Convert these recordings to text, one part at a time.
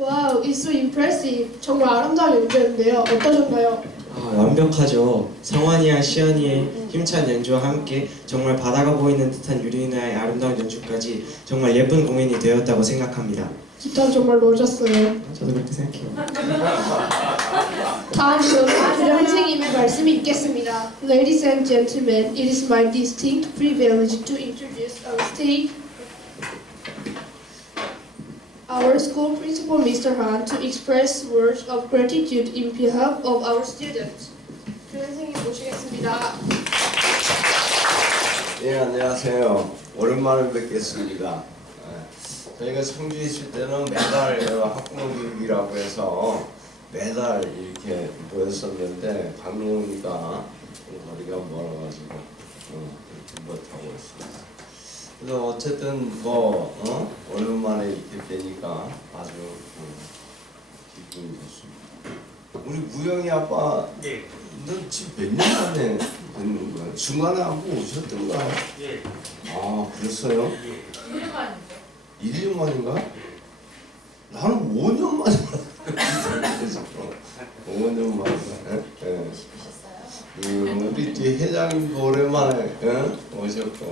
와우, it's so impressive. 정말 아름다운 연주였는데요. 어떠셨나요? 완벽하죠. 성환이와 시연이의 힘찬 연주와 함께 정말 바다가 보이는 듯한 유리나의 아름다운 연주까지 정말 예쁜 공연이 되었다고 생각합니다. 기타 정말 멋졌어요. 저도 그렇게 생각해요. 다음으로 교장 선생님의 말씀이 있겠습니다. Ladies and gentlemen, it is my distinct privilege to introduce on stage our school principal, Mr. Han, to express words of gratitude in behalf of our students. 교장 선생님 모시겠습니다. 예, 안녕하세요. 오랜만에 뵙겠습니다. 저희가 청주에 있을 때는 매달 학부모교육이라고 해서 매달 이렇게 모였었는데 방문이가 거리가 멀어가지고 그렇게 못하고 있습니다. 그래서 어쨌든 오랜만에 이렇게 뵈니까 아주 기분이 좋습니다. 우리 무영이 아빠, 예. 너 지금 몇 년 만에 뵙는 거야? 중간에 한번 오셨던가요? 예. 아, 그랬어요? 예. 1년 만이죠. 1년 만인가? 나는 5년 만에 5년 만에. 우리 뒤에 회장님도 오랜만에 오셨고,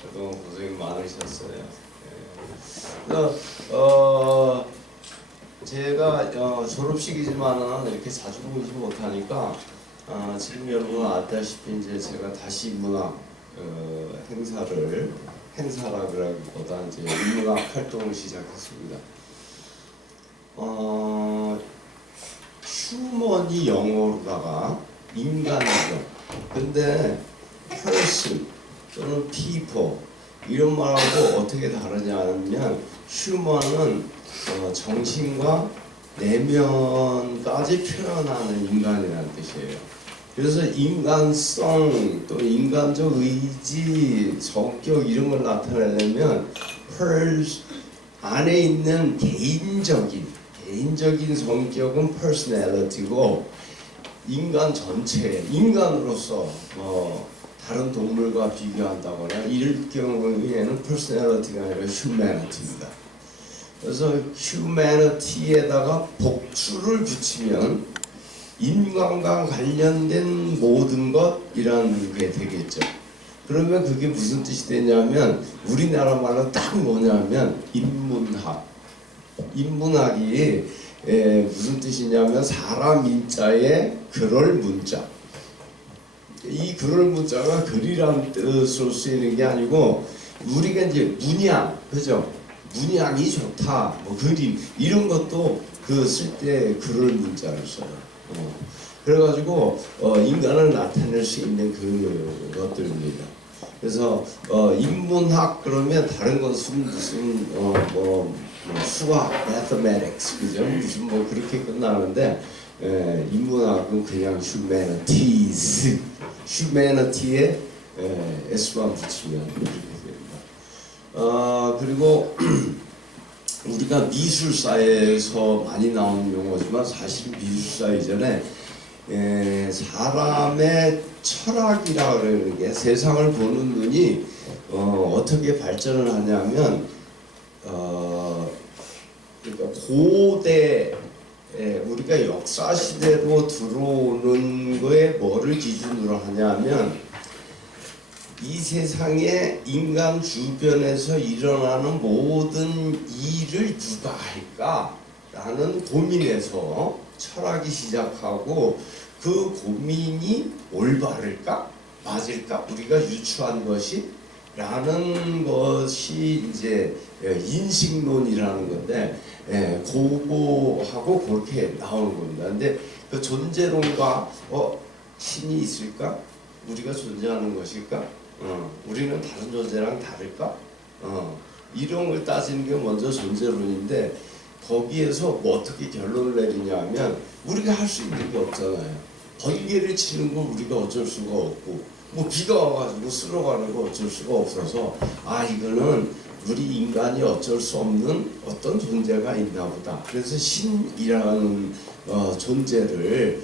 그동안 고생 많으셨어요. 그래서 제가 졸업식이지만은 이렇게 자주 보지 못하니까 지금 여러분 알다시피 이제 제가 다시 문학 행사라 그러기보다 이제 인문학 활동을 시작했습니다. 휴먼이 영어로다가 인간이죠. 근데 person 또는 people 이런 말하고 어떻게 다르냐면 휴먼은 정신과 내면까지 표현하는 인간이라는 뜻이에요. 그래서 인간성 또 인간적 의지, 성격 이런 걸 나타내려면 안에 있는 개인적인 성격은 personality고 인간 전체, 인간으로서 다른 동물과 비교한다거나 이럴 경우에는 personality가 아니라 humanity입니다. 그래서 humanity에다가 복수를 붙이면 인간과 관련된 모든 것이라는 게 되겠죠. 그러면 그게 무슨 뜻이 되냐면 우리나라 말로 딱 뭐냐면 인문학이 무슨 뜻이냐면 사람 인자에 그럴 문자. 이 그럴 문자가 글이라는 뜻으로 쓰이는 게 아니고 우리가 이제 문양, 그죠? 문양이 좋다, 뭐 그림 이런 것도 그 쓸 때 그럴 문자를 써요. 그래가지고 인간을 나타낼 수 있는 그 것들입니다. 그래서 인문학 그러면 다른 것은 무슨 수학, mathematics 그죠? 무슨 뭐 그렇게 끝나는데 인문학은 그냥 humanities, humanity에 s만 붙이면 그렇게 됩니다. 그리고 우리가 미술사에서 많이 나오는 용어지만 사실 미술사 이전에 사람의 철학이라 그러는 게 세상을 보는 눈이 어떻게 발전을 하냐면 그러니까 고대 우리가 역사 시대로 들어오는 거에 뭐를 기준으로 하냐면 이 세상에 인간 주변에서 일어나는 모든 일을 누가 할까라는 고민에서 철학이 시작하고 그 고민이 올바를까 맞을까 우리가 유추한 것이 라는 것이 이제 인식론이라는 건데 그거하고 그렇게 나오는 겁니다. 근데 그 존재론과 신이 있을까? 우리가 존재하는 것일까? 우리는 다른 존재랑 다를까? 이런 걸 따지는 게 먼저 존재론인데 거기에서 뭐 어떻게 결론을 내리냐면 우리가 할 수 있는 게 없잖아요. 번개를 치는 건 우리가 어쩔 수가 없고 뭐 비가 와가지고 쓸어가는 거 어쩔 수가 없어서 이거는 우리 인간이 어쩔 수 없는 어떤 존재가 있나 보다. 그래서 신이라는 존재를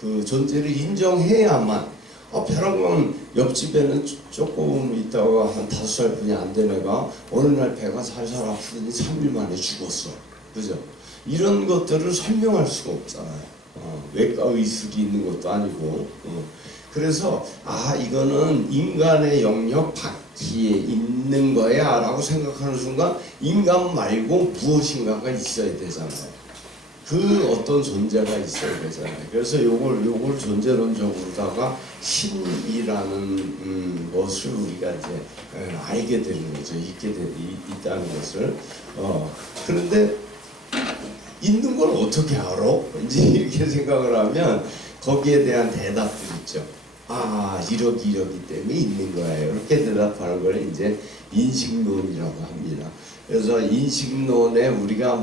그 존재를 인정해야만 벼랑만 옆집에는 조금 있다가 한 5살 뿐이 안 된 애가 어느 날 배가 살살 아프더니 3일 만에 죽었어. 그죠? 이런 것들을 설명할 수가 없잖아요. 외과 의술이 있는 것도 아니고. 그래서 이거는 인간의 영역 밖에 있는 거야 라고 생각하는 순간 인간 말고 무엇인가가 있어야 되잖아요. 그 어떤 존재가 있어야 되잖아요. 그래서 요걸 존재론적으로다가 신이라는 것을 우리가 이제 알게 되는 거죠. 있다는 것을. 그런데 있는 걸 어떻게 알아? 이제 이렇게 생각을 하면 거기에 대한 대답들 있죠. 이러기 때문에 있는 거예요. 이렇게 대답하는 걸 이제 인식론이라고 합니다. 그래서 인식론에 우리가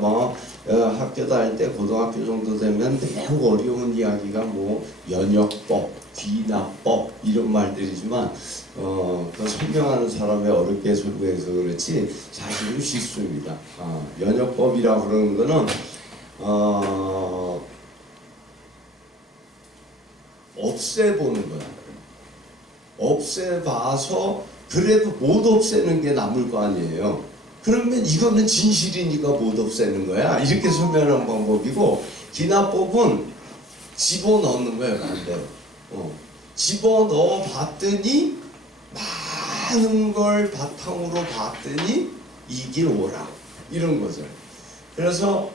학교 다닐 때 고등학교 정도 되면 매우 어려운 이야기가 연역법, 귀납법 이런 말들이지만 그 설명하는 사람이 어렵게 설명해서 그렇지 사실은 쉽습니다. 연역법이라고 그러는 거는 없애보는 거야. 없애봐서 그래도 못 없애는 게 남을 거 아니에요. 그러면 이거는 진실이니까 못 없애는 거야. 이렇게 설명하는 방법이고, 기납법은 집어넣는 거예요. 반대로. 집어넣어 봤더니 많은 걸 바탕으로 봤더니 이게 오라. 이런 거죠. 그래서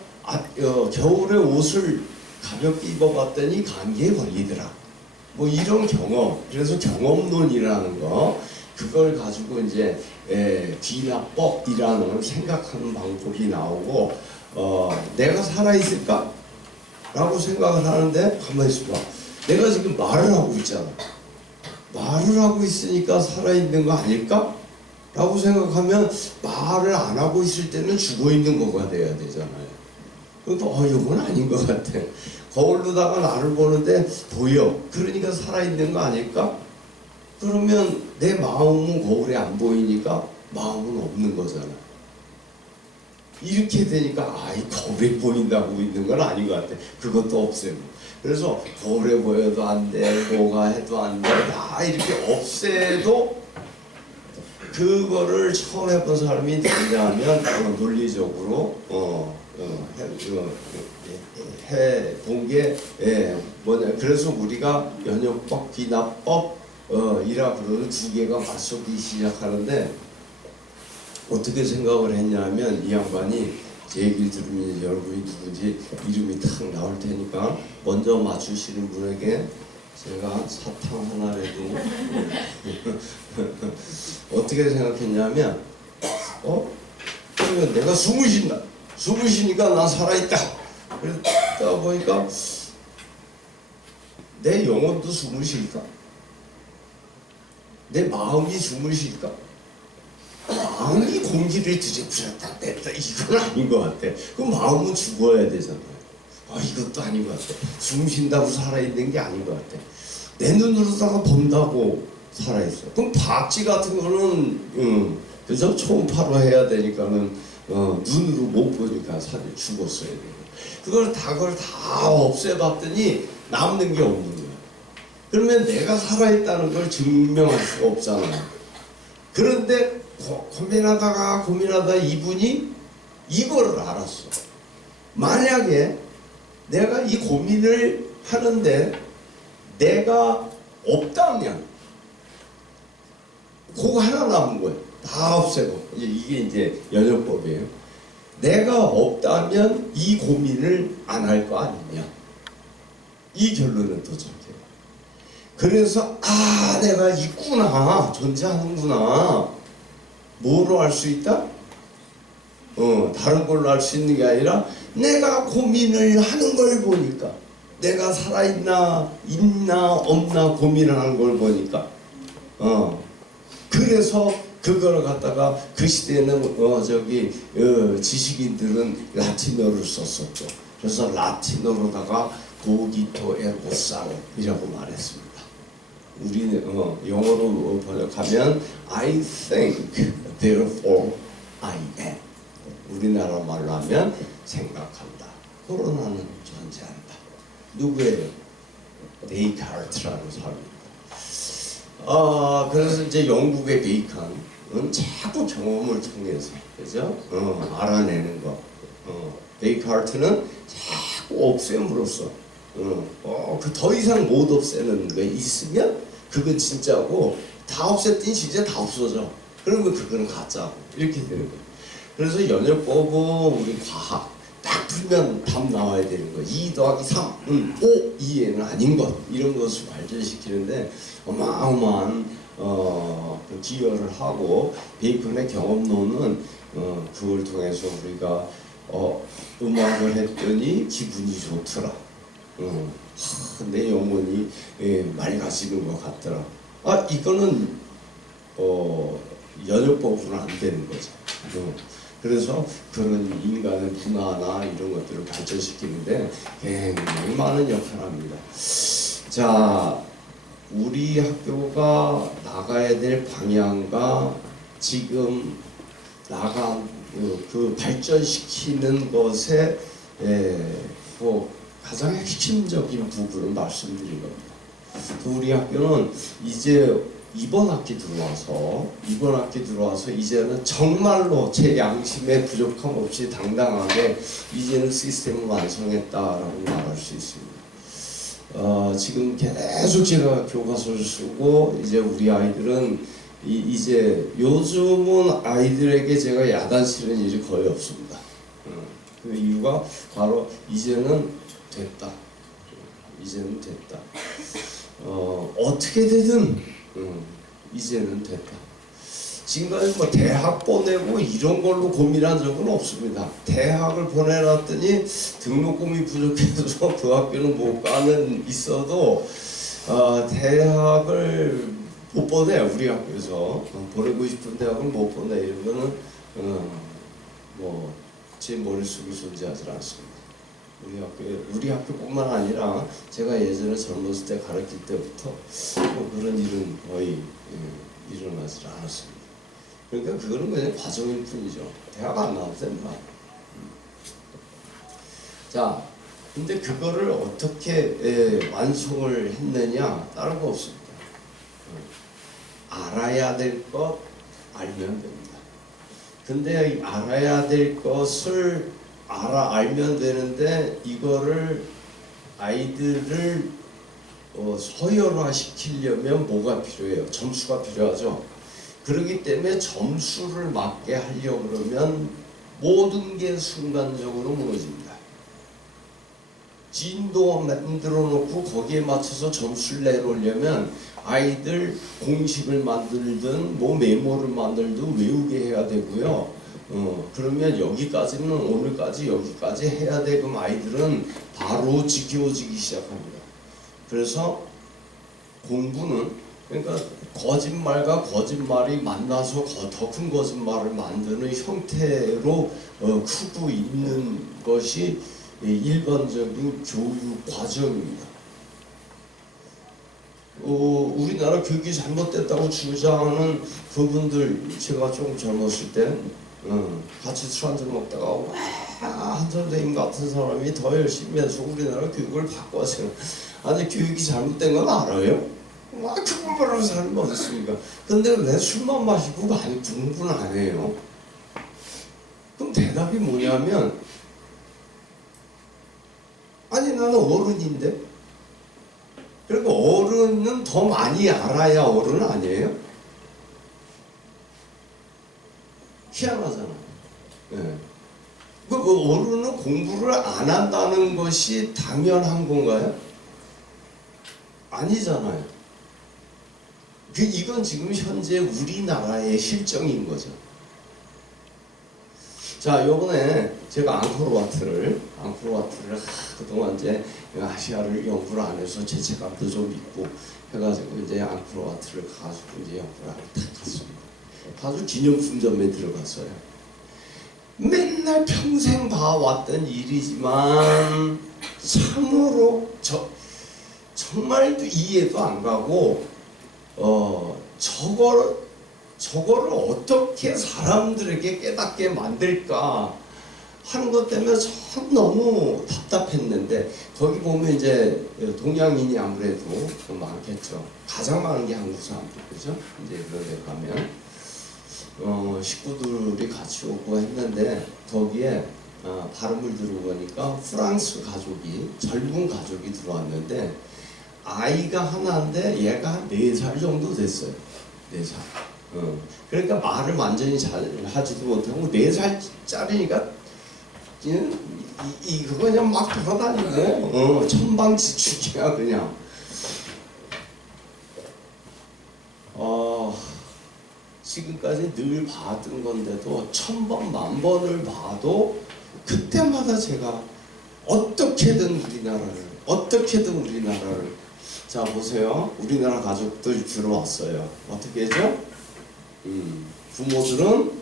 겨울에 옷을 가볍게 입어봤더니 감기에 걸리더라. 이런 경험, 그래서 경험론이라는 거, 그걸 가지고 이제 귀납법이라는 생각하는 방법이 나오고, 내가 살아있을까? 라고 생각을 하는데, 가만히 있어봐. 내가 지금 말을 하고 있잖아. 말을 하고 있으니까 살아있는 거 아닐까? 라고 생각하면, 말을 안 하고 있을 때는 죽어있는 거가 돼야 되잖아요. 그러니까 이건 아닌 것 같아. 거울로다가 나를 보는데 보여. 그러니까 살아있는 거 아닐까? 그러면 내 마음은 거울에 안 보이니까 마음은 없는 거잖아. 이렇게 되니까 이 거울에 보인다고 있는 건 아닌 것 같아. 그것도 없애고. 그래서 거울에 보여도 안 돼, 뭐가 해도 안 돼. 이렇게 없애도 그거를 처음 해본 사람이 누구냐면 논리적으로 해본 게 뭐냐. 그래서 우리가 연역법, 귀납법 이라 부르는 두 개가 맞서기 시작하는데 어떻게 생각을 했냐면 이 양반이 제 얘기를 들으면 여러분이 누군지 이름이 탁 나올 테니까 먼저 맞추시는 분에게 제가 사탕 하나라도 어떻게 생각했냐면 그러면 내가 숨을 쉰다. 숨을 쉬니까 난 살아있다. 그러다 보니까 내 영혼도 숨을 쉴까? 내 마음이 숨을 쉴까? 마음이 공기를 들이부셨다 뺐다 이건 아닌 것 같아. 그럼 마음은 죽어야 되잖아요. 이것도 아닌 것 같아. 숨 쉰다고 살아있는 게 아닌 것 같아. 내 눈으로다가 본다고 살아있어. 그럼 박쥐 같은 거는 그래서 초음파로 해야 되니까는 눈으로 못 보니까 사실 죽었어야 돼요. 그걸 다 없애봤더니 남는 게 없는 거야. 그러면 내가 살아있다는 걸 증명할 수가 없잖아. 그런데 고민하다가 이분이 이거를 알았어. 만약에 내가 이 고민을 하는데 내가 없다면 그거 하나 남은 거예요. 다 없애고. 이게 이제 연역법이에요. 내가 없다면 이 고민을 안 할 거 아니냐. 이 결론을 도착해요. 그래서 내가 있구나. 존재하는구나. 뭐로 알 수 있다? 다른 걸로 알 수 있는 게 아니라 내가 고민을 하는 걸 보니까 내가 살아있나 있나 없나 고민하는 걸 보니까 그래서 그걸 갖다가 그 시대에는 지식인들은 라틴어를 썼었죠. 그래서 라틴어로다가 고기토 에르고사이라고 말했습니다. 우리는 영어로 번역하면 I think, therefore I am. 우리나라 말로 하면 생각한다. 그러나는 존재한다. 누구예요? 데이카르트라는 사람입니다. 그래서 이제 영국의 베이컨은 자꾸 경험을 통해서, 그죠? 알아내는 거. 데이카르트는 자꾸 없앰으로써, 그 더 이상 못 없애는 게 있으면 그건 진짜고, 다 없앴더니 진짜 다 없어져. 그러면 그거는 가짜고. 이렇게 되는 거예요. 그래서 연역법은 우리 과학, 딱 풀면 답 나와야 되는 거. 2 더하기 3, 5, 2에는 아닌 것. 이런 것을 발전시키는데 어마어마한 그 기여를 하고, 베이컨의 경험론은 그걸 통해서 우리가 음악을 했더니 기분이 좋더라. 내 영혼이 맑아지는 것 같더라. 이거는 연역법으로는 안 되는 거죠. 그래서 그런 인간의 문화나 이런 것들을 발전시키는데 굉장히 많은 역할을 합니다. 자, 우리 학교가 나가야 될 방향과 지금 나간 그 발전시키는 것에 가장 핵심적인 부분을 말씀드린 겁니다. 우리 학교는 이제 이번 학기 들어와서 이제는 정말로 제 양심에 부족함 없이 당당하게 이제는 시스템을 완성했다라고 말할 수 있습니다. 지금 계속 제가 교과서를 쓰고, 이제 우리 아이들은 이제 요즘은 아이들에게 제가 야단치는 일이 거의 없습니다. 그 이유가 바로 이제는 됐다. 어떻게 되든 이제는 됐다. 지금까지 뭐 대학 보내고 이런 걸로 고민한 적은 없습니다. 대학을 보내놨더니 등록금이 부족해서 그 학교는 못 가는 있어도 대학을 못 보내. 우리 학교에서 보내고 싶은 대학을 못 보내. 이런 거는 뭐 제 머릿속에 존재하지 않습니다. 우리 학교뿐만 아니라 제가 예전에 젊었을 때 가르칠 때부터 뭐 그런 일은 거의 일어나지 않았습니다. 그러니까 그거는 그냥 과정일 뿐이죠. 대학 안 나와도 된다. 자, 근데 그거를 어떻게 완성을 했느냐? 다른 거 없습니다. 알아야 될 것 알면 됩니다. 근데 알아야 될 것을 알면 되는데, 이거를 아이들을 서열화 시키려면 뭐가 필요해요? 점수가 필요하죠. 그렇기 때문에 점수를 맞게 하려고 그러면 모든 게 순간적으로 무너집니다. 진도 만들어 놓고 거기에 맞춰서 점수를 내놓으려면 아이들 공식을 만들든 뭐 메모를 만들든 외우게 해야 되고요. 그러면 여기까지는 오늘까지 여기까지 해야 돼. 그럼 아이들은 바로 지겨워지기 시작합니다. 그래서 공부는, 그러니까 거짓말과 거짓말이 만나서 더 큰 거짓말을 만드는 형태로 크고 있는 것이 일반적인 교육 과정입니다. 우리나라 교육이 잘못됐다고 주장하는 그분들, 제가 조금 젊었을 때 같이 술 한잔 먹다가 한 선생님 같은 사람이 더 열심히 해서 우리나라 교육을 바꿔서, 아니 교육이 잘못된 건 알아요? 그걸 모르는 사람이 어디 있습니까? 근데 왜 술만 마시고 많이 공부는 안 해요? 그럼 대답이 뭐냐면, 아니 나는 어른인데. 그리고 어른은 더 많이 알아야 어른 아니에요? 희한하잖아요. 네. 그 어른은 공부를 안 한다는 것이 당연한 건가요? 아니잖아요. 이건 지금 현재 우리나라의 실정인 거죠. 자, 요번에 제가 앙코르와트를 그동안 이제 아시아를 연구를 안 해서 죄책감도 좀 있고 해가지고 이제 앙코르와트를 가지고 이제 연구를 하러 딱 갔습니다. 아주 기념품점에 들어갔어요. 맨날 평생 봐왔던 일이지만 참으로 정말 이해도 안 가고 저거를 어떻게 사람들에게 깨닫게 만들까 하는 것 때문에 참 너무 답답했는데 거기 보면 이제 동양인이 아무래도 좀 많겠죠. 가장 많은 게 한국 사람들, 그죠? 이제 그런 데 가면 식구들이 같이 오고 했는데 거기에 발음을 들어보니까 프랑스 가족이 젊은 가족이 들어왔는데 아이가 하나인데 얘가 한 4살 정도 됐어요. 4살. 그러니까 말을 완전히 잘 하지도 못하고 4살짜리니까 이거 그냥 막 돌아다니고 천방지축이야 그냥. 지금까지 늘 봤던 건데도 1000번, 1000번을 봐도 그때마다 제가 어떻게든 우리나라를 자 보세요. 우리나라 가족들 들어왔어요. 어떻게 했죠? 부모들은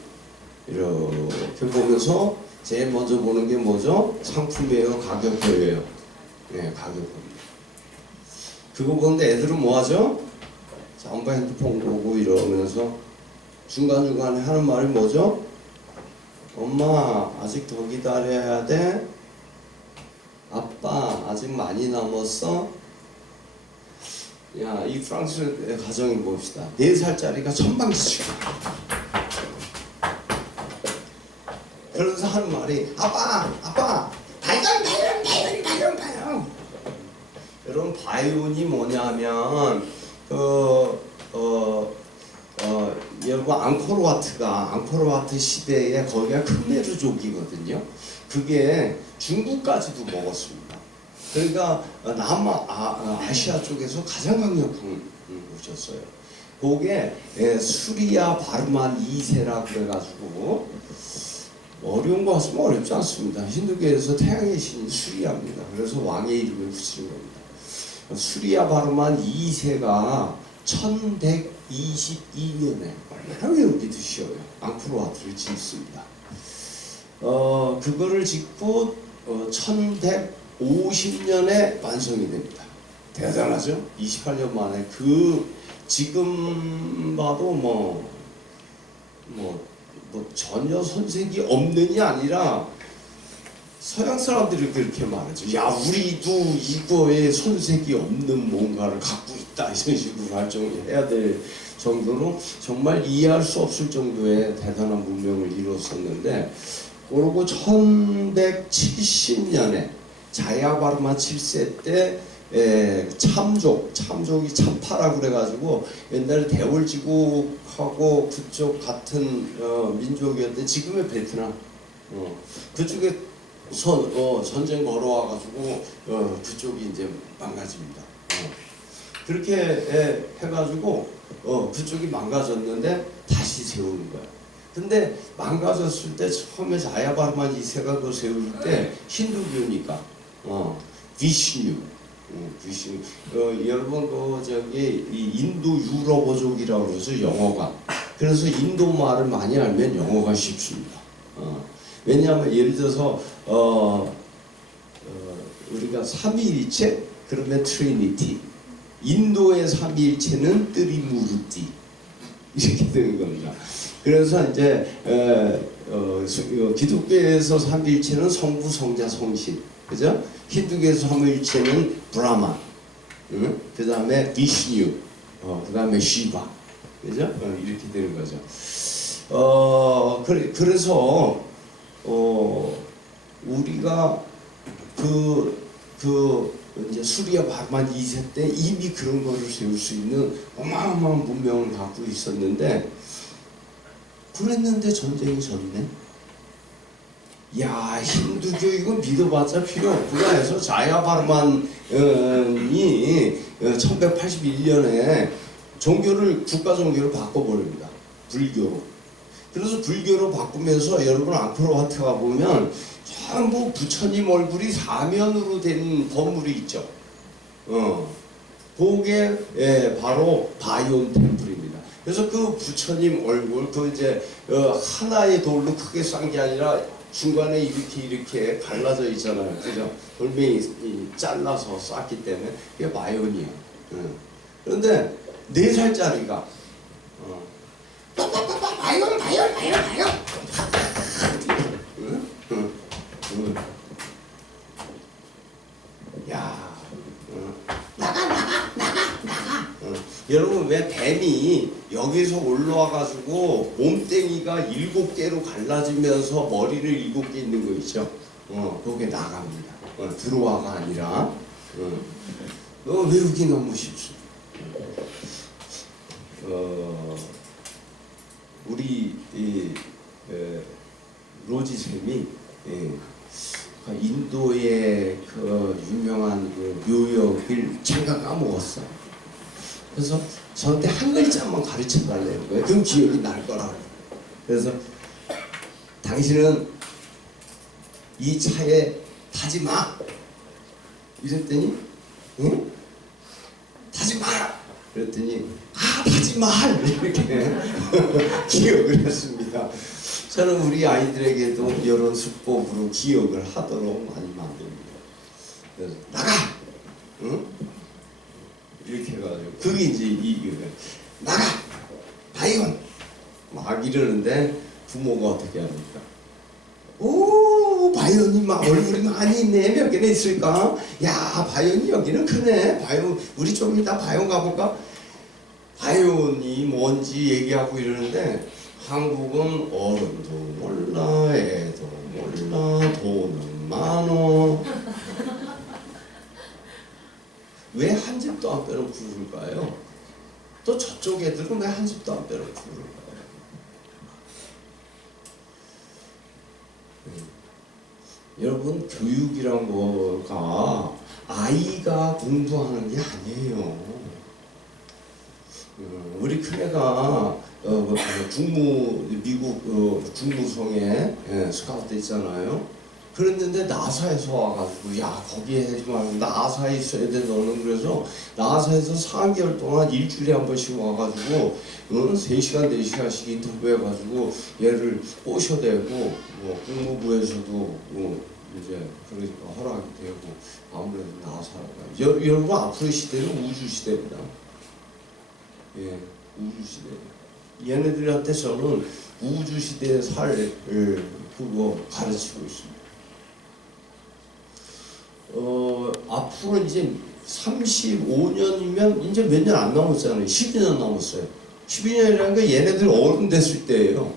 이렇게 보면서 제일 먼저 보는 게 뭐죠? 상품이에요? 가격표예요? 네, 가격표입니다. 그거 보는데 애들은 뭐 하죠? 전부 핸드폰 보고 이러면서 중간중간에 하는 말이 뭐죠? 엄마 아직 더 기다려야 돼? 아빠 아직 많이 남았어? 야, 이 프랑스 가정을 봅시다. 4살짜리가 천방지축. 그러면서 하는 말이 아빠 바이온. 여러분 바이온이 뭐냐면 여러분 앙코르와트 시대에 거기가 크메르족이거든요. 그게 중국까지도 먹었습니다. 그러니까 아시아 쪽에서 가장 강력한 곳이었어요. 그게 수리아 바르만 2세라고 그래가지고 어려운 거 같으면 어렵지 않습니다. 힌두교에서 태양의 신이 수리아입니다. 그래서 왕의 이름을 붙이는 겁니다. 수리아 바르만 2세가 1122년에 얼마나 외우기도 쉬워요. 앙코르와트를 짓습니다. 그거를 짓고 1150년에 완성이 됩니다. 대단하죠? 28년 만에 지금 봐도 전혀 손색이 없는이 아니라 서양 사람들이 그렇게 말하죠. 야, 우리도 이거에 손색이 없는 뭔가를 갖고 있다 이런 식으로 해야 될 정도로 정말 이해할 수 없을 정도의 대단한 문명을 이루었었는데, 그리고 1170년에 자야바르만 7세 때 참족이 참파라고 그래가지고 옛날에 대월지국하고 그쪽 같은 민족이었는데 지금의 베트남 그쪽에 전쟁 걸어와가지고 그쪽이 이제 망가집니다. 그렇게 해가지고 그쪽이 망가졌는데 다시 세우는 거야. 근데 망가졌을 때 처음에 자야바르만 2세가 그걸 세울 때 힌두교니까 비슈뉴. 여러분 이 인도 유럽어족이라고 그러죠. 영어가. 그래서 인도 말을 많이 알면 영어가 쉽습니다. 왜냐하면 예를 들어서 우리가 삼위일체 그러면 트리니티, 인도의 삼위일체는 뜨리무르띠 이렇게 되는 겁니다. 그래서 이제 기독교에서 삼위일체는 성부, 성자, 성신, 그죠? 힌두교에서 삼위일체는 브라만, 그 다음에 비슈뉴, 그 다음에 시바, 그죠? 이렇게 되는 거죠. 그래서 우리가 이제 수리아 바르만 2세 때 이미 그런 거를 세울 수 있는 어마어마한 문명을 갖고 있었는데, 그랬는데 전쟁이 졌네. 야, 힌두교 이거 믿어봤자 필요 없구나 해서 자야바르만이 1181년에 국가 종교를 바꿔버립니다. 불교로. 그래서 불교로 바꾸면서 여러분 앙코르와트 가보면 전부 부처님 얼굴이 사면으로 된 건물이 있죠. 그게 바로 바이온 템플입니다. 그래서 그 부처님 얼굴, 이제 하나의 돌로 크게 싼 게 아니라 중간에 이렇게 갈라져 있잖아요. 그죠? 돌멩이 잘라서 쌌기 때문에 그게 바이온이에요. 그런데 4살짜리가 바이온 여러분 왜 뱀이 여기서 올라와가지고 몸뚱이가 7개로 갈라지면서 머리를 7개 있는 거 있죠? 그게 나갑니다. 들어와가 아니라. 외우기 너무 쉽습니다. 우리 로지 쌤이 인도의 그 유명한 그 묘역을 잠깐 까먹었어. 그래서 저한테 한 글자만 가르쳐 달라는 거예요. 그럼 기억이 날 거라고. 그래서 당신은 이 차에 타지 마. 이랬더니 응? 타지 마. 그랬더니 타지 말 이렇게 기억을 했습니다. 저는 우리 아이들에게도 이런 수법으로 기억을 하도록 많이 만듭니다. 그래서 나가, 응? 이렇게 해가지고 그게 이제 이거예요. 나가, 바이온 막 이러는데 부모가 어떻게 합니까? 오, 바이온이 막 얼굴이 많이 있네. 몇 개나 있을까? 야, 바이온이 여기는 크네. 바이온 우리 좀 이따 바이온 가볼까? 바이온이 뭔지 얘기하고 이러는데. 한국은 어른도 몰라, 애도 몰라, 돈은 많어. 왜 한 집도 안 빼놓고 부를까요? 또 저쪽 애들은 왜 한 집도 안 빼놓고 부를까요? 여러분, 교육이란 거가 아이가 공부하는 게 아니에요. 우리 큰애가 미국 중무성에 스카우트 있잖아요. 그랬는데 나사에서 와가지고 야 거기에 하지 말고 나사에 있어야 돼 너는. 그래서 나사에서 4개월 동안 일주일에 한 번씩 와가지고 3시간 4시간씩 인터뷰해가지고 얘를 꼬셔대고 뭐 국무부에서도 이제 그러니까 허락이 되고 아무래도 나사가 여러분 앞으로 시대는 우주 시대입니다. 예, 우주 시대. 얘네들한테 저는 우주 시대의 살 그거 가르치고 있습니다. 앞으로 이제 35년이면 이제 몇 년 안 남았잖아요. 12년 남았어요. 12년이라는 게 얘네들 어른 됐을 때예요.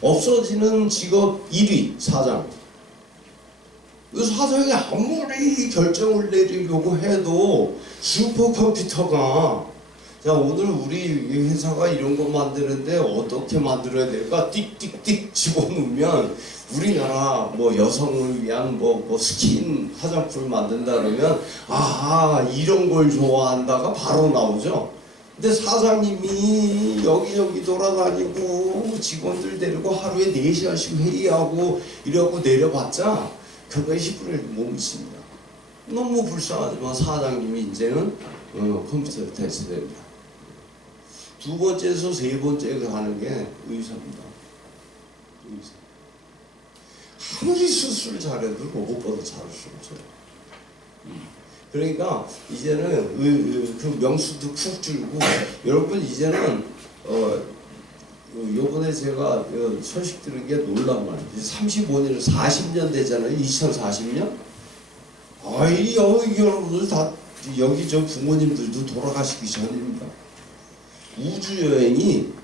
없어지는 직업 1위 사장. 그 사장이 아무리 결정을 내리려고 해도 슈퍼컴퓨터가 자 오늘 우리 회사가 이런 거 만드는데 어떻게 만들어야 될까 띡띡띡 집어넣으면 우리나라 뭐 여성을 위한 뭐 스킨 화장품을 만든다 그러면 이런 걸 좋아한다가 바로 나오죠. 근데 사장님이 여기저기 돌아다니고 직원들 데리고 하루에 4시간씩 회의하고 이러고 내려봤자 그거에 10분을 못 미칩니다. 너무 불쌍하지만 사장님이 이제는 컴퓨터를 테스트됩니다. 두 번째에서 세 번째가 하는 게 의사입니다. 의사. 아무리 수술을 잘해도 로봇보다 잘할 수 없어요. 그러니까 이제는 그 명수도 푹 줄고 여러분 이제는 요번에 제가 소식 들은 게 놀란 말이에요. 35년, 40년 되잖아요. 2040년? 여러분들 다 여기 저 부모님들도 돌아가시기 전입니다. 우주여행이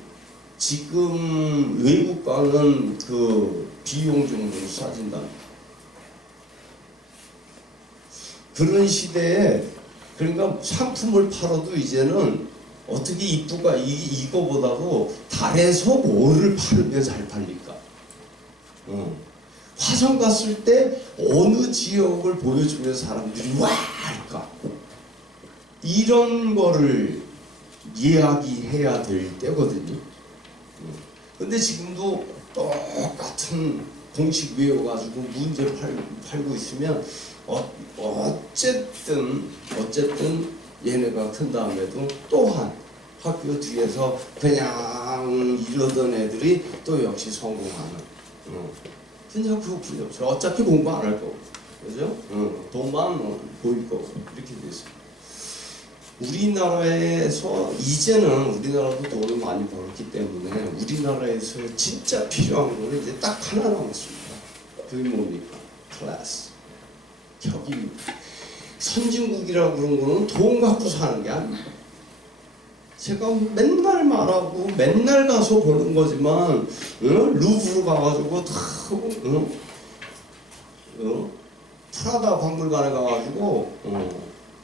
지금 외국 가는 그 비용 정도로 싸진다. 그런 시대에 그러니까 상품을 팔아도 이제는 어떻게 이쁘가 이거보다도 달에서 뭐를 팔으면 잘 팔릴까? 화성 갔을 때 어느 지역을 보여주면 사람들이 와 할까? 이런 거를 이야기해야 될 때거든요. 근데 지금도 똑같은 공식 외워가지고 문제 팔고 있으면 어쨌든 얘네가 큰 다음에도 또한 학교 뒤에서 그냥 이러던 애들이 또 역시 성공하는. 그냥 그거 없죠. 어차피 공부 안 할 거고, 그죠? 돈만 보일 거고 이렇게 됐어요. 우리나라에서 이제는 우리나라도 돈을 많이 벌었기 때문에 우리나라에서 진짜 필요한 거는 이제 딱 하나 남았습니다. 그게 뭡니까? 클래스. 격입니다. 선진국이라고 그런 거는 돈 갖고 사는 게 아닙니다. 제가 맨날 말하고 맨날 가서 보는 거지만 루브르 가가지고 다 프라다 박물관에 가가지고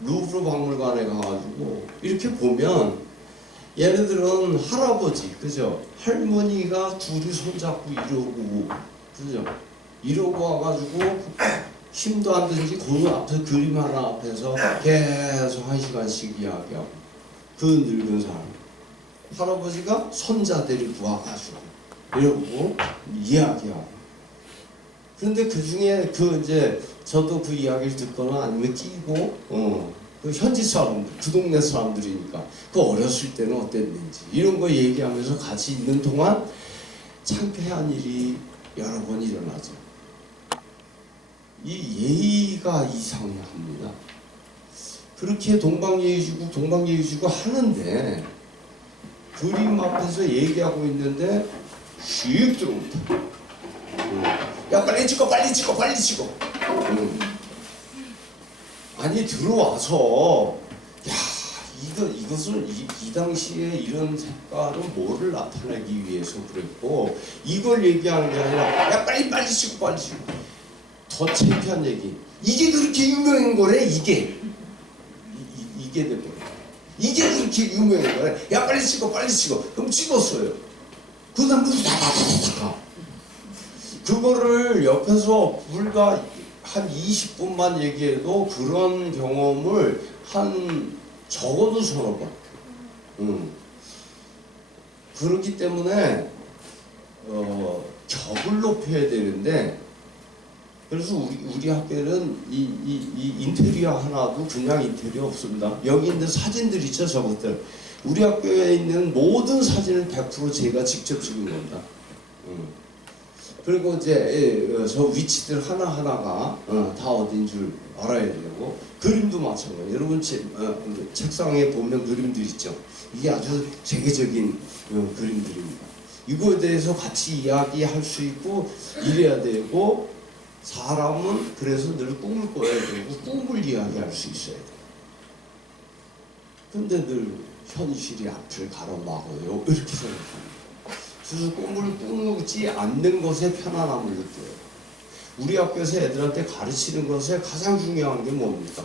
루브르 박물관에 가가지고 이렇게 보면 얘네들은 할아버지, 그죠? 할머니가 둘이 손잡고 이러고, 그죠? 이러고 와가지고 힘도 안 드는지 그 앞에 그림 하나 앞에서 계속 1시간씩 이야기하고 그 늙은 사람 할아버지가 손자 데리고 와가지고 이러고 이야기하고 그런데 그 중에 그 이제 저도 그 이야기를 듣거나 아니면 끼고 그 현지 사람들, 그 동네 사람들이니까 그 어렸을 때는 어땠는지 이런 거 얘기하면서 같이 있는 동안 창피한 일이 여러 번 일어나죠. 이 예의가 이상합니다. 그렇게 동방예의지국 하는데 그림 앞에서 얘기하고 있는데 휙 들어옵니다. 야 빨리 찍어 빨리 찍어 빨리 찍어. 아니 들어와서 야 이것을 이 당시에 이런 색깔은 뭐를 나타내기 위해서 그랬고 이걸 얘기하는 게 아니라 야 빨리 찍고 빨리 찍고. 더 창피한 얘기. 이게 그렇게 유명한 거래 이게 돼버려. 이게 그렇게 유명한 거래. 야 빨리 찍어 빨리 찍어. 그럼 찍었어요. 그 다음 다다다다다. 그거를 옆에서 불과 한 20분만 얘기해도 그런 경험을 한 적어도 서너 번. 그렇기 때문에 격을 높여야 되는데 그래서 우리 학교는 이 인테리어 하나도 그냥 인테리어 없습니다. 여기 있는 사진들 있죠 저것들. 우리 학교에 있는 모든 사진은 100% 제가 직접 찍은 겁니다. 그리고 이제 저 위치들 하나하나가 다 어딘 줄 알아야 되고 그림도 마찬가지예요. 여러분 책상에 보면 그림들 있죠. 이게 아주 세계적인 그림들입니다. 이거에 대해서 같이 이야기할 수 있고 이래야 되고 사람은 그래서 늘 꿈을 꿔야 되고 꿈을 이야기할 수 있어야 돼요. 근데 늘 현실이 앞을 가로막아요. 이렇게 생각합니다. 그래서 꿈을 꾸지 않는 것에 편안함을 느껴요. 우리 학교에서 애들한테 가르치는 것에 가장 중요한 게 뭡니까?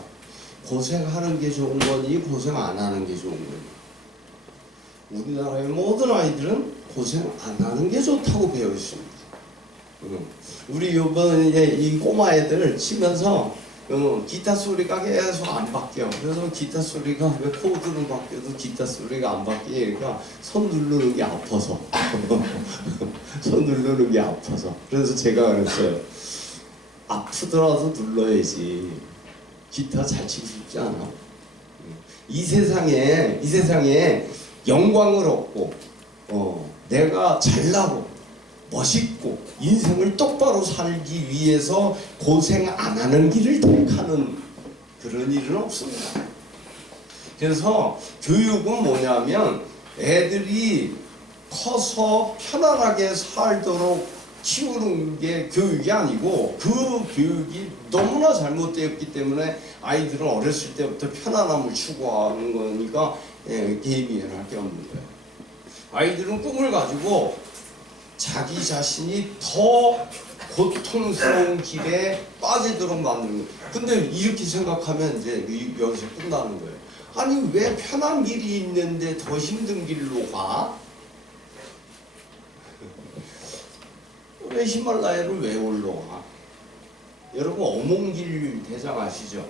고생하는 게 좋은 거니 고생 안 하는 게 좋은 거니. 우리나라의 모든 아이들은 고생 안 하는 게 좋다고 배워 있습니다. 우리 요번 이제 이 꼬마 애들 치면서 기타 소리가 계속 안 바뀌어. 그래서 기타 소리가 왜 코드는 바뀌어도 기타 소리가 안 바뀌게 그러니까 손 누르는 게 아파서 손 누르는 게 아파서 그래서 제가 그랬어요. 아프더라도 눌러야지. 기타 잘 치고 싶지 않아. 이 세상에 영광을 얻고 내가 잘나고 멋있고 인생을 똑바로 살기 위해서 고생 안 하는 길을 택하는 그런 일은 없습니다. 그래서 교육은 뭐냐면 애들이 커서 편안하게 살도록 키우는 게 교육이 아니고 그 교육이 너무나 잘못되었기 때문에 아이들은 어렸을 때부터 편안함을 추구하는 거니까 게임이라 할 게 없는 거예요. 아이들은 꿈을 가지고 자기 자신이 더 고통스러운 길에 빠지도록 만드는 거예요. 근데 이렇게 생각하면 이제 여기서 끝나는 거예요. 아니 왜 편한 길이 있는데 더 힘든 길로 가? 왜 히말라야를 왜 올라가? 여러분 어몽길 대장 아시죠?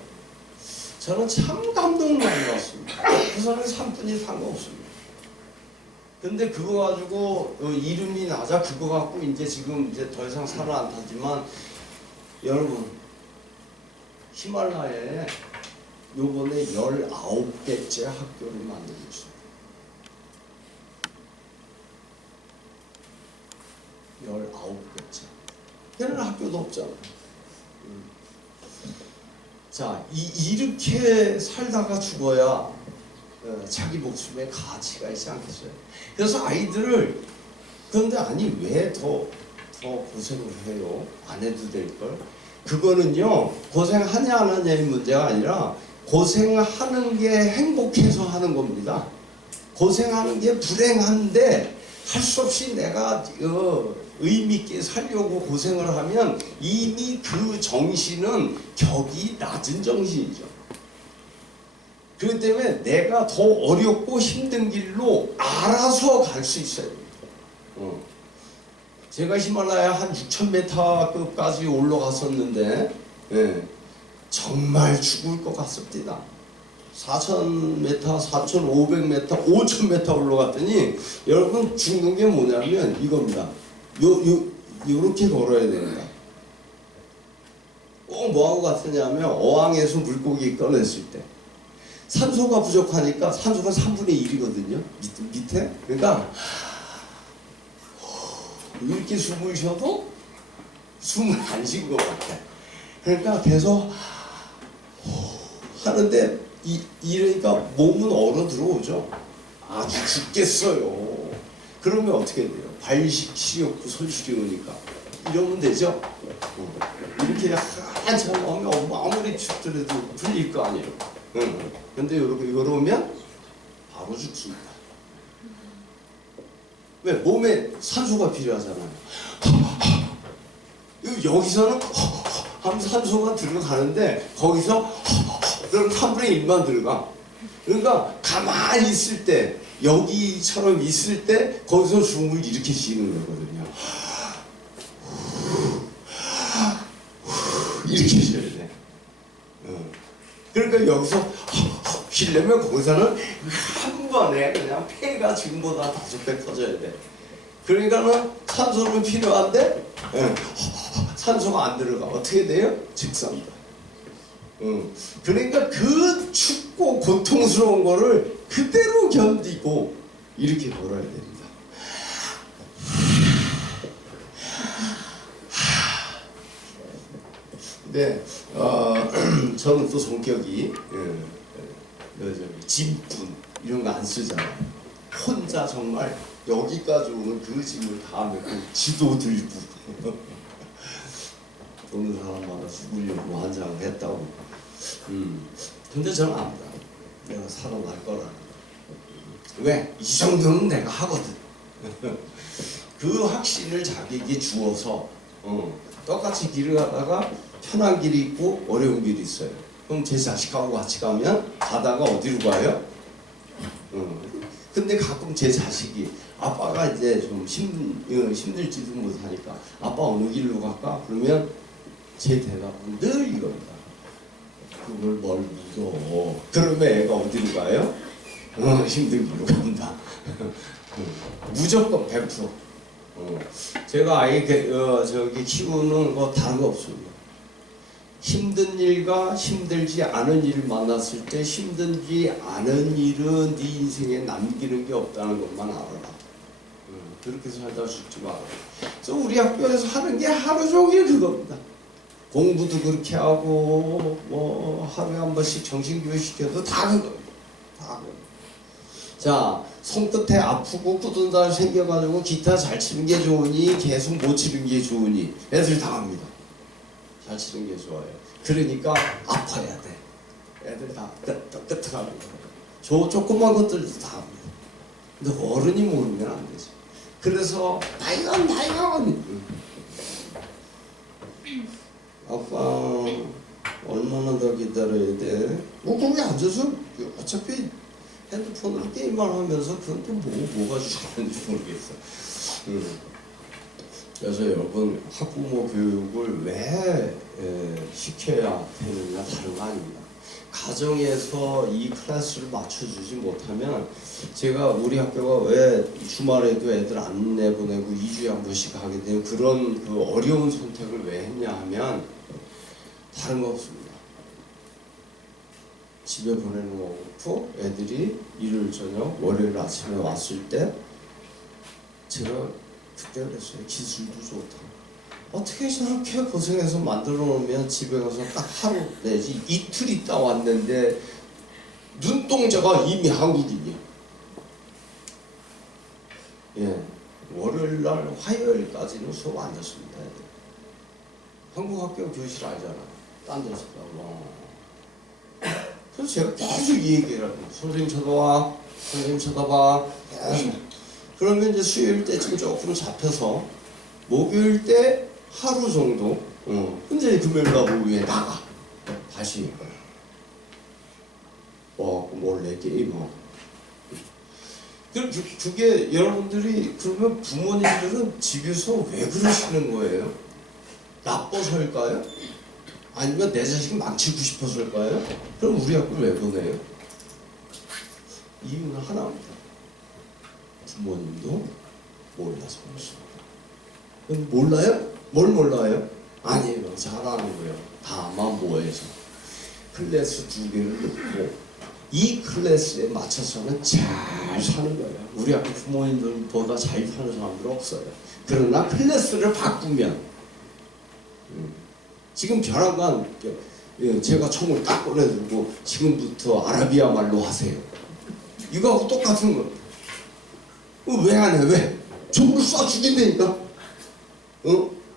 저는 참 감동 많이 받습니다. 그 사람은 산분이 상관없습니다. 근데 그거 가지고 이름이 낮아 그거 갖고 이제 지금 이제 더 이상 살을 안 타지만 여러분 히말라야에 요번에 19개째 학교를 만들고 있습니다. 19개째. 걔는 학교도 없잖아. 자, 이렇게 살다가 죽어야 자기 목숨에 가치가 있지 않겠어요? 그래서 아이들을 그런데 아니 왜 더 고생을 해요? 안 해도 될 걸? 그거는요 고생하냐 안 하냐의 문제가 아니라 고생하는 게 행복해서 하는 겁니다. 고생하는 게 불행한데 할 수 없이 내가 의미 있게 살려고 고생을 하면 이미 그 정신은 격이 낮은 정신이죠. 그렇기 때문에 내가 더 어렵고 힘든 길로 알아서 갈 수 있어야 됩니다. 제가 히말라야 한 6,000m까지 올라갔었는데 정말 죽을 것 같습니다. 4,000m, 4,500m, 5,000m 올라갔더니 여러분 죽는 게 뭐냐면 이겁니다. 요렇게 걸어야 됩니다. 꼭 뭐하고 같으냐면 어항에서 물고기 꺼냈을 때 산소가 부족하니까 산소가 3분의 1이거든요. 밑에. 그러니까 이렇게 숨을 쉬어도 숨을 안 쉰 것 같아. 그러니까 계속 하는데 이러니까 몸은 얼어 들어오죠. 아주 죽겠어요. 그러면 어떻게 돼요? 발식이 없고 손실이 오니까 이러면 되죠. 이렇게 한참 하면 아무리 춥더라도 풀릴 거 아니에요. 근데 이러면 바로 죽습니다. 왜? 몸에 산소가 필요하잖아요. 여기서는 하면서 산소가 들어가는데 거기서 그럼 3분의 1만 들어가. 그러니까 가만히 있을 때 여기처럼 있을 때 거기서 숨을 이렇게 쉬는 거거든요. 이렇게 쉬어야 돼. 그러니까 여기서 쉬려면 거기서는 한 번에 그냥 폐가 지금보다 5배 커져야 돼. 그러니까는 산소는 필요한데 산소가 안 들어가. 어떻게 돼요? 즉사입니다. 그러니까 그 춥고 고통스러운 거를 그대로 견디고 이렇게 걸어야 됩니다. 네, 저는 또 성격이 짐꾼 이런 거 안 쓰잖아요. 혼자 정말 여기까지 오는 그 짐을 다 메고 지도 들고 보는 사람마다 죽으려고 환장을 했다고. 근데 저는 압니다. 내가 살아날 거라. 왜? 이 정도는 내가 하거든. 그 확신을 자기에게 주어서 똑같이 길을 가다가 편한 길이 있고 어려운 길이 있어요. 그럼 제 자식하고 같이 가다가 어디로 가요? 근데 가끔 제 자식이 아빠가 이제 좀 힘들지도 못하니까 아빠 어느 길로 갈까? 그러면 제 대답은 늘 이겁니다. 그걸 뭘 묻어. 그러면 애가 어디로 가요? 힘든 길로 간다. 무조건 100%. 제가 아이 키우는 거 다른 거 없습니다. 힘든 일과 힘들지 않은 일을 만났을 때 힘든지 않은 일은 네 인생에 남기는 게 없다는 것만 알아라. 그렇게 살다 죽지 마라. 그래서 우리 학교에서 하는 게 하루 종일 그겁니다. 공부도 그렇게 하고 뭐 하루에 한 번씩 정신교육 시켜도 다 그겁니다. 다 그겁니다. 자, 손끝에 아프고 굳은 달 생겨가지고 기타 잘 치는 게 좋으니 계속 못 치는 게 좋으니 애들 다 합니다. 잘 치는 게 좋아요. 그러니까 아파야 돼. 애들 다 뜨뜻합니다. 저 조그만 것들도 다 합니다. 근데 어른이 모르면 안 되죠. 그래서 나이건 아빠 얼마나 더 기다려야 돼? 뭐 거기 앉아서 어차피 핸드폰으로 게임만 하면서 그건 또 뭐가 중요한지 모르겠어. 그래서 여러분 학부모 교육을 왜 시켜야 되느냐 다른 거 아닙니다. 가정에서 이 클래스를 맞춰주지 못하면 제가 우리 학교가 왜 주말에도 애들 안 내보내고 2주에 한 번씩 하게 된 그런 그 어려운 선택을 왜 했냐 하면 다른 거 없습니다. 집에 보내는 거 그렇고 애들이 일요일 저녁 월요일 아침에 왔을 때 제가 그때 그랬어요. 기술도 좋다. 어떻게 저렇게 고생해서 만들어 놓으면 집에 가서 딱 하루 내지 이틀 있다 왔는데 눈동자가 이미 한국인이야. 예, 월요일날 화요일까지는 수업 안 잤습니다. 한국 학교 교실 알잖아. 딴 데서 와. 그래서 제가 계속 이 얘기를 하고 선생님 저도 와. 선생님 쳐다봐. 그러면 이제 수요일 때쯤 조금 잡혀서 목요일 때 하루 정도 근데 금요일과 목요일에 나가 다시 몰래 게임하고. 그게 여러분들이 그러면 부모님들은 집에서 왜 그러시는 거예요? 나빠서일까요? 아니면 내 자식 망치고 싶어서일까요? 그럼 우리 학교를 왜 보내요? 이유는 하나입니다. 부모님도 몰라서 그렇습니다. 몰라요? 뭘 몰라요? 아니에요. 잘하는 거예요. 다만 뭐해서 클래스 2개를 놓고 이 클래스에 맞춰서는 잘 사는 거예요. 우리 학교 부모님들보다 잘 사는 사람들은 없어요. 그러나 클래스를 바꾸면 지금 벼랑간 제가 총을 딱 꺼내들고 지금부터 아라비아 말로 하세요. 이거하고 똑같은 거. 왜 안 해? 왜? 총을 쏴 죽인다니까.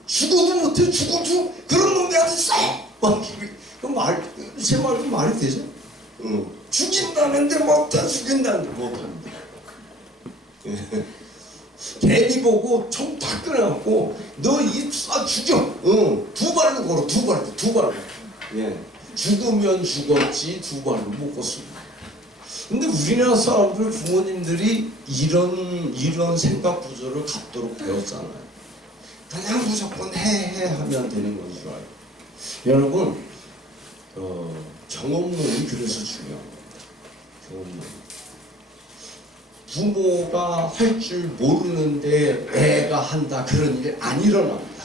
죽어도 못해. 죽어도 그런 놈들한테 쏴. 제 말도 말이 되죠? 죽인다는데 못해. 죽인다는데 못합니다. 개미 보고 총 다 꺼내갖고 너 이 쏴 죽여. 두 발로 걸어. 두 발로. 예. 죽으면 죽었지 두 발로 못 걷습니다. 근데 우리나라 사람들 부모님들이 이런 생각 구조를 갖도록 배웠잖아요. 그냥 무조건 해 하면 되는 건 줄 알아요. 여러분 경험론이 그래서 중요합니다. 경험론. 부모가 할 줄 모르는데 애가 한다 그런 일이 안 일어납니다.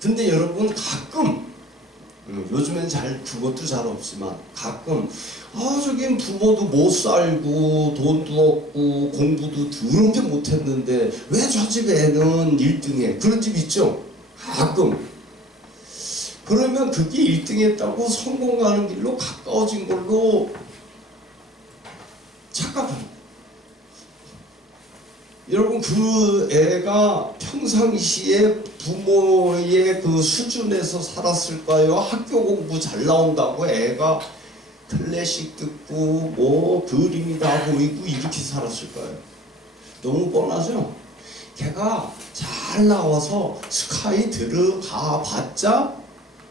근데 여러분 가끔 요즘엔 그것도 잘 없지만 가끔 저긴 부모도 못 살고 돈도 없고 공부도 더럽게 못했는데 왜 저 집 애는 1등해 그런 집 있죠? 가끔. 그러면 그게 1등했다고 성공하는 길로 가까워진 걸로 착각합니다. 여러분 그 애가 평상시에 부모의 그 수준에서 살았을까요? 학교 공부 잘 나온다고 애가 클래식 듣고 뭐 그림이 다 보이고 이렇게 살았을까요? 너무 뻔하죠? 걔가 잘 나와서 스카이 들어가 봤자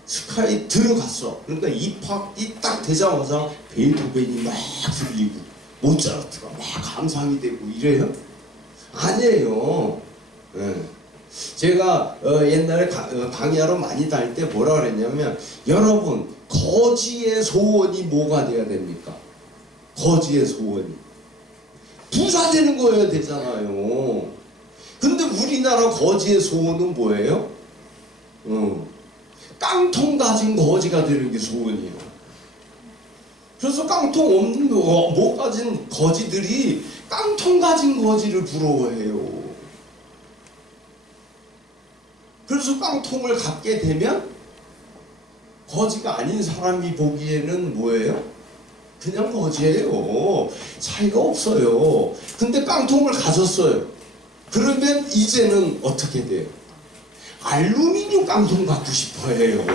스카이 들어갔어. 그러니까 입학이 딱 되자마자 베토벤이 막 들리고 모차르트가 막 감상이 되고 이래요? 아니에요. 네. 제가 옛날에 강의하러 많이 다닐 때 뭐라 그랬냐면 여러분 거지의 소원이 뭐가 돼야 됩니까? 거지의 소원이 부자 되는 거여야 되잖아요. 근데 우리나라 거지의 소원은 뭐예요? 깡통 가진 거지가 되는 게 소원이에요. 그래서 깡통 없는 못 가진 거지들이 깡통 가진 거지를 부러워해요. 그래서 깡통을 갖게 되면 거지가 아닌 사람이 보기에는 뭐예요? 그냥 거지예요. 차이가 없어요. 근데 깡통을 가졌어요. 그러면 이제는 어떻게 돼요? 알루미늄 깡통 갖고 싶어해요.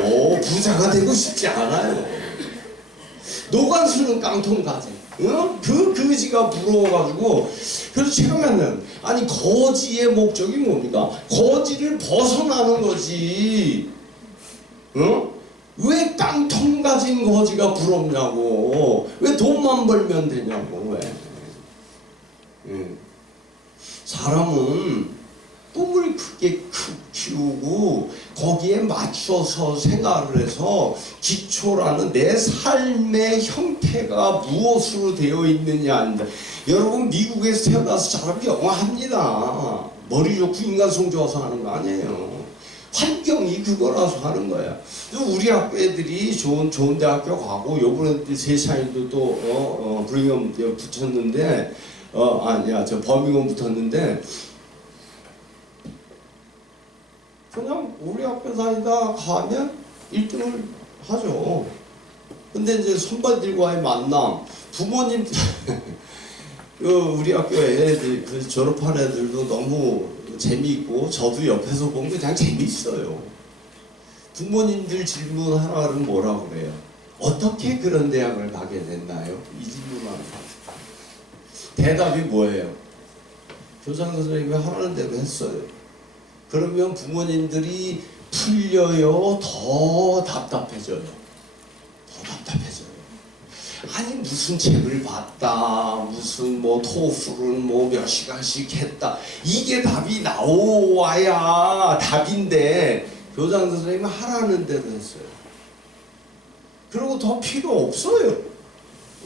부자가 되고 싶지 않아요. 노관수는 깡통 가지. 그 거지가 부러워가지고. 그래서 제가 맨날 아니 거지의 목적이 뭡니까? 거지를 벗어나는 거지. 왜 깡통 가진 거지가 부럽냐고. 왜 돈만 벌면 되냐고. 왜? 사람은 꿈을 크게 키우고 거기에 맞춰서 생활을 해서 기초라는 내 삶의 형태가 무엇으로 되어 있느냐 한다. 여러분 미국에서 태어나서 자라면 영어합니다. 머리 좋고 인간성 좋아서 하는 거 아니에요. 환경이 그거라서 하는 거야. 우리 학교 애들이 좋은 대학교 가고 요번에 세샤인도 또 브링엄 붙였는데 저 버밍엄 붙었는데 그냥 우리 학교 다니다 가면 1등을 하죠. 근데 이제 선배들과의 만남, 부모님, 우리 학교 애들, 그 졸업한 애들도 너무 재미있고, 저도 옆에서 보면 그냥 재미있어요. 부모님들 질문하라는 뭐라고 그래요? 어떻게 그런 대학을 가게 됐나요? 이 질문만. 대답이 뭐예요? 교장 선생님이 하라는 대로 했어요. 그러면 부모님들이 풀려요? 더 답답해져요? 더 답답해져요. 아니 무슨 책을 봤다, 무슨 뭐 토플은 뭐 몇 시간씩 했다, 이게 답이 나와야 답인데 교장 선생님이 하라는 대로 했어요. 그리고 더 필요 없어요.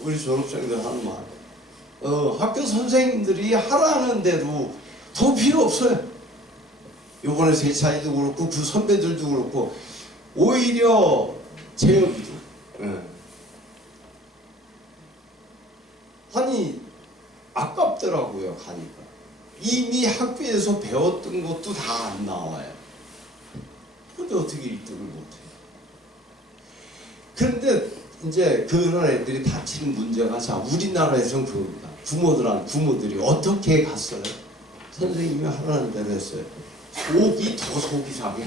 우리 졸업생들 하는 말. 학교 선생님들이 하라는 대로 더 필요 없어요. 요번에 세차이도 그렇고 그 선배들도 그렇고 오히려 재혁이도 아니 아깝더라고요. 가니까 이미 학교에서 배웠던 것도 다 안 나와요. 근데 어떻게 1등을 못해요? 그런데 이제 그런 애들이 다치는 문제가, 자 우리나라에서는 그겁니다. 부모들이 어떻게 갔어요? 선생님이 하라는 대로 했어요. 속이 상해.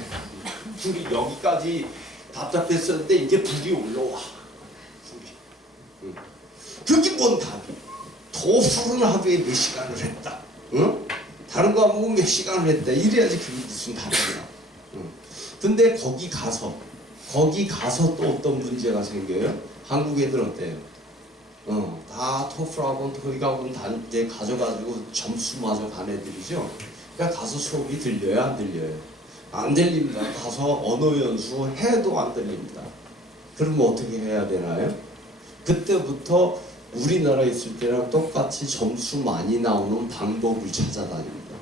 불이 여기까지 답답했었는데 이제 불이 올라와. 그게 뭔 답이? 토플은 하루에 몇 시간을 했다. 응? 다른 과목은 몇 시간을 했다. 이래야지 그게 무슨 답이야. 응. 근데 거기 가서 또 어떤 문제가 생겨요? 한국 애들 어때요? 다 토플학원, 토익학원 단때 가져가지고 점수마저 간 애들이죠. 그러니까 가서 수업이 들려요, 안 들려요? 안 들립니다. 가서 언어 연수 해도 안 들립니다. 그러면 어떻게 해야 되나요? 그때부터 우리나라에 있을 때랑 똑같이 점수 많이 나오는 방법을 찾아다닙니다.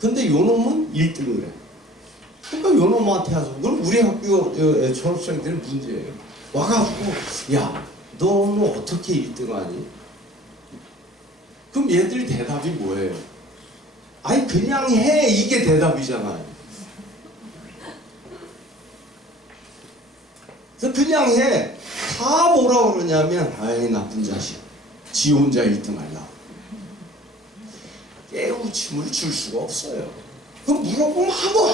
근데 요놈은 1등을 해. 그러니까 요놈한테 하죠. 그럼 우리 학교 졸업생들은 문제예요. 와가지고 야 너는 어떻게 1등하니? 그럼 얘들 대답이 뭐예요? 아니 그냥 해, 이게 대답이잖아요. 그래서 그냥 해. 다 뭐라 그러냐면 아이 나쁜 자식, 지 혼자 1등 하려고. 깨우침을 줄 수가 없어요. 그럼 물어보면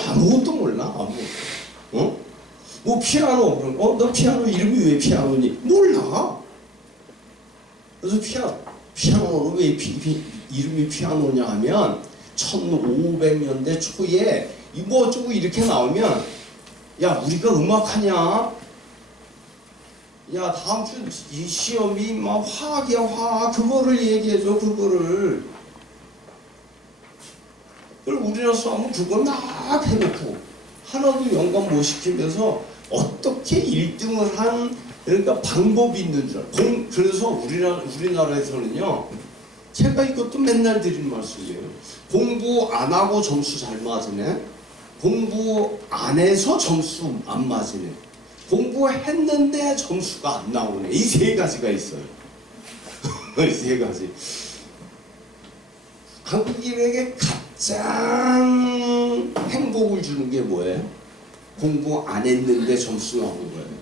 아무것도 몰라. 아무것도. 뭐 피아노, 너 피아노 이름이 왜 피아노니? 몰라. 그래서 피아노는 왜 이름이 피아노냐 하면 1500년대 초에 뭐 어쩌고 이렇게 나오면 야 우리가 음악하냐? 야 다음 주 이 시험이 막 화학이야 화학, 그거를 얘기해줘. 그거를 우리나라 사람은 그걸 막 해놓고 하나도 연관 못 시키면서 어떻게 1등을 한, 그러니까 방법이 있는 줄 알고. 그래서 우리나라에서는요, 제가 이것도 맨날 드리는 말씀이에요. 공부 안 하고 점수 잘 맞으네, 공부 안 해서 점수 안 맞으네, 공부했는데 점수가 안 나오네. 이 세 가지가 있어요. 이 세 가지. 한국인에게 가장 행복을 주는 게 뭐예요? 공부 안 했는데 점수 나오는 거예요.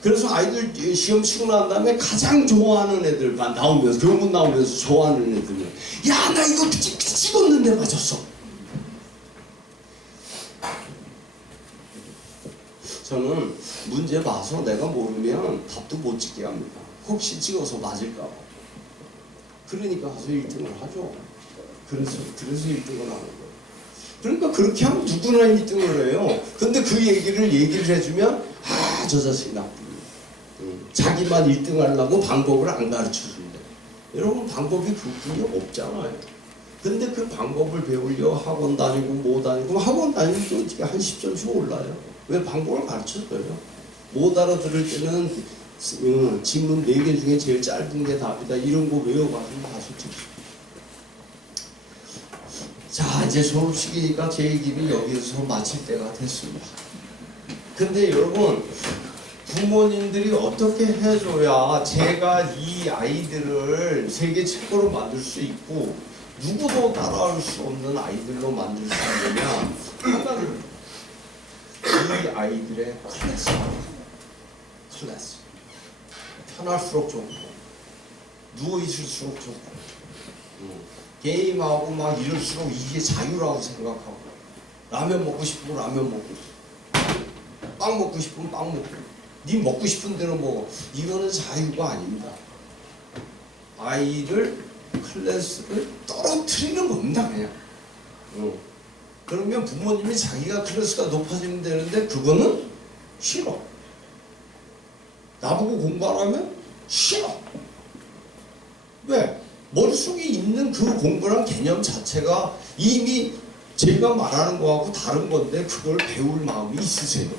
그래서 아이들 시험 치고 난 다음에 가장 좋아하는 애들만 나오면서, 교문 나오면서 좋아하는 애들은 야 나 이거 찍었는데 맞았어. 저는 문제 봐서 내가 모르면 답도 못 찍게 합니다. 혹시 찍어서 맞을까 봐. 그러니까 가서 1등을 하죠. 그래서 1등을 하는 거예요. 그러니까 그렇게 하면 누구나 1등을 해요. 근데 그 얘기를 해주면 아, 저 자식이 나쁘네. 자기만 1등 하려고 방법을 안 가르쳐준대. 여러분 방법이 그뿐이 없잖아요. 근데 그 방법을 배우려 학원 다니고 뭐 다니고, 학원 다니면 또 어떻게 한 10점씩 올라요. 왜? 방법을 가르쳐줘요. 못 알아들을 때는 질문 4개 중에 제일 짧은 게 답이다. 이런 거 외워가지고 가서 찍죠. 자, 이제 졸업식이니까 제 얘기를 여기서 마칠 때가 됐습니다. 근데 여러분, 부모님들이 어떻게 해줘야 제가 이 아이들을 세계 최고로 만들 수 있고 누구도 따라할 수 없는 아이들로 만들 수 있느냐? 하나는 이 아이들의 클래스. 편할수록 좋고, 누워있을수록 좋고, 게임하고 막 이럴수록 이게 자유라고 생각하고, 라면 먹고 싶으면 라면 먹고, 빵 먹고 싶으면 빵 먹고, 네 먹고 싶은 대로 먹어. 이거는 자유가 아닙니다. 아이를 클래스를 떨어뜨리는 겁니다, 그냥. 그러면 부모님이 자기가 클래스가 높아지면 되는데 그거는 싫어. 나보고 공부하라면 싫어. 왜? 머릿속에 있는 그 공부란 개념 자체가 이미 제가 말하는 거하고 다른 건데 그걸 배울 마음이 있으세요?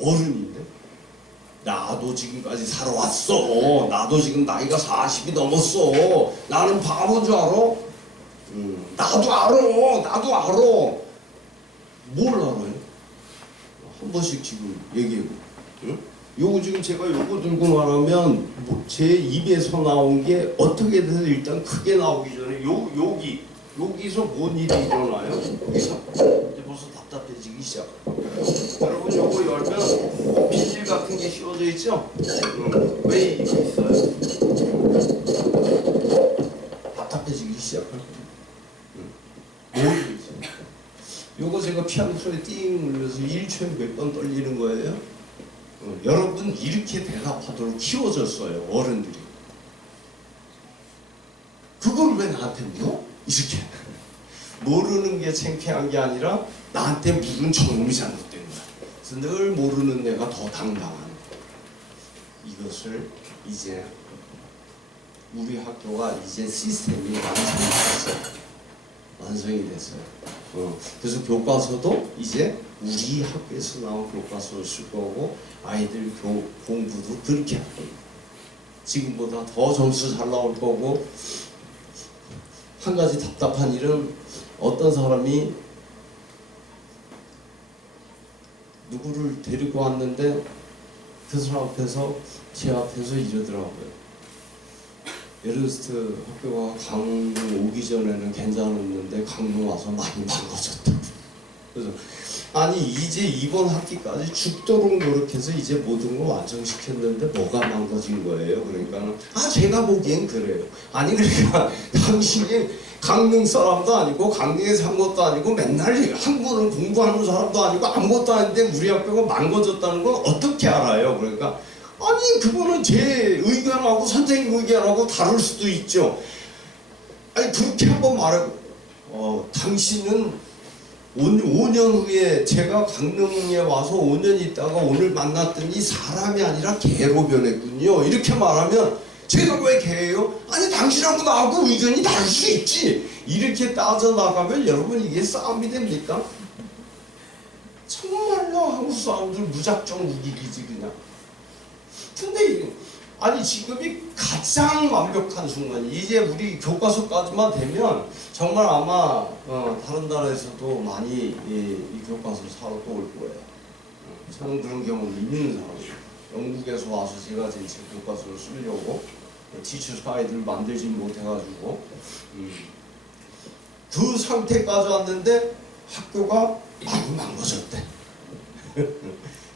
어른인데? 나도 지금까지 살아왔어. 나도 지금 나이가 40이 넘었어. 나는 바보인 줄 알아? 나도 알아. 나도 알아. 뭘 알아요? 한 번씩 지금 얘기해보. 응? 요거 지금 제가 요거 들고 말하면 제 입에서 나온 게 어떻게 돼서 일단 크게 나오기 전에 여기서 뭔 일이 일어나요? 여기서 이제 벌써 답답해지기 시작. 여러분 요거 열면 비닐 같은 게 씌워져 있죠? 왜 이게 있어요? 답답해지기 시작할 거예요. 모르겠어요. 요거 제가 피아노 소리 띵 눌러서 1초에 몇 번 떨리는 거예요? 여러분 이렇게 대답하도록 키워졌어요, 어른들이. 그걸 왜 나한테 물어? 이렇게. 모르는 게 창피한 게 아니라 나한테 물은 저놈이 잘못된 거야. 그래서 늘 모르는 내가 더 당당한 거야. 이것을 이제 우리 학교가 이제 시스템이 완성이 됐어요. 그래서 교과서도 이제 우리 학교에서 나온 교과서를 쓸 거고 아이들 공부도 그렇게 할 거예요. 지금보다 더 점수 잘 나올 거고. 한 가지 답답한 일은 어떤 사람이 누구를 데리고 왔는데 그 사람 앞에서 제 앞에서 이러더라고요. 에르스트 학교가 강릉 오기 전에는 괜찮았는데 강릉 와서 많이 망가졌다고. 그래서 아니 이제 이번 학기까지 죽도록 노력해서 이제 모든 걸 완성시켰는데 뭐가 망가진 거예요? 그러니까는 제가 보기엔 그래요. 아니 그러니까 당신이 강릉 사람도 아니고 강릉에 산 것도 아니고 맨날 한국어를 공부하는 사람도 아니고 아무것도 아닌데 우리 학교가 망가졌다는 걸 어떻게 알아요? 그러니까 아니 그거는 제 의견하고 선생님 의견하고 다를 수도 있죠. 아니 그렇게 한번 말하고 당신은 5년 후에 제가 강릉에 와서 5년 있다가 오늘 만났더니 사람이 아니라 개로 변했군요. 이렇게 말하면 제가 왜 개예요? 아니 당신하고 나하고 의견이 다를 수 있지. 이렇게 따져나가면 여러분 이게 싸움이 됩니까? 정말로 한국 사람들 무작정 우기기지 그냥. 근데 아니 지금이 가장 완벽한 순간이 이제 우리 교과서까지만 되면 정말 아마 다른 나라에서도 많이 이 교과서를 사러 또 올 거예요. 저는 그런 경험이 있는 사람이에요. 영국에서 와서 제가 제 교과서를 쓰려고 티처 가이드를 만들지 못해가지고 그 상태까지 왔는데 학교가 많이 망가졌대.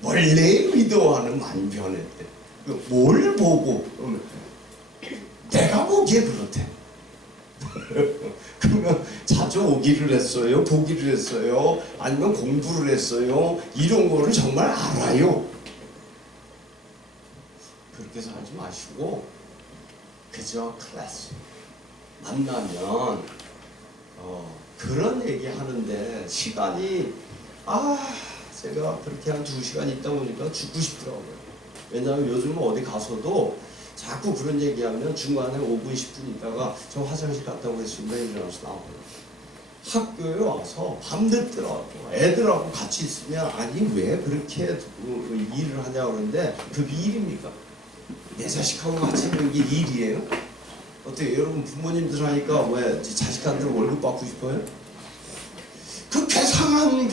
원래 의도와는 많이 변했대. 뭘 보고 내가 보기에 그렇대. 그러면 자주 오기를 했어요? 보기를 했어요? 아니면 공부를 했어요? 이런 거를 정말 알아요. 그렇게 살지 마시고 그저 클래스 만나면 그런 얘기 하는데 시간이 제가 그렇게 한 2시간 있다 보니까 죽고 싶더라고요. 왜냐하면 요즘은 어디 가서도 자꾸 그런 얘기하면 중간에 5분, 10분 있다가 저 화장실 갔다고 했습니다. 일어나서 나와요. 학교에 와서 밤늦더라고 애들하고 같이 있으면 아니 왜 그렇게 일을 하냐 그러는데 그게 일입니까? 내 자식하고 같이 있는 게 일이에요? 어떻게 여러분 부모님들 하니까 왜 자식한테 월급 받고 싶어요? 그 괴상한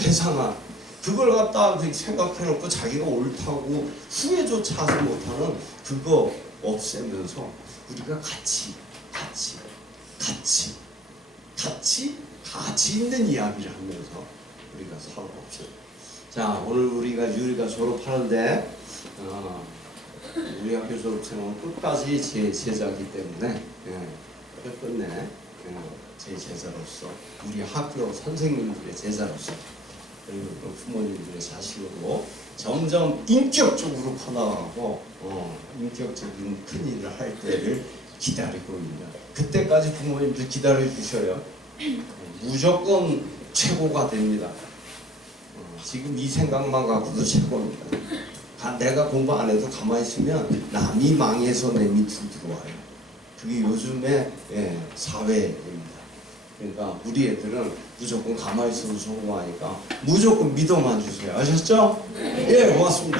그걸 갖다 생각해놓고 자기가 옳다고 후회조차 하지 못하는 그거 없애면서 우리가 같이 있는 이야기를 하면서 우리가 살아봅시다. 자, 오늘 우리가 유리가 졸업하는데 우리 학교 졸업생은 끝까지 제 제자이기 때문에 끝내 제 제자로서 우리 학교 선생님들의 제자로서 그리고 부모님들의 자식으로 점점 인격적으로 커나가고 인격적인 큰 일을 할 때를 기다리고 있는 그때까지 부모님들 기다려 주셔요. 무조건 최고가 됩니다. 지금 이 생각만 갖고도 최고입니다. 내가 공부 안 해도 가만히 있으면 남이 망해서 내 밑으로 들어와요. 그게 요즘의 사회입니다. 그러니까 우리 애들은 무조건 가만히 있어도 성공하니까 무조건 믿어만 주세요. 아셨죠? 예, 고맙습니다.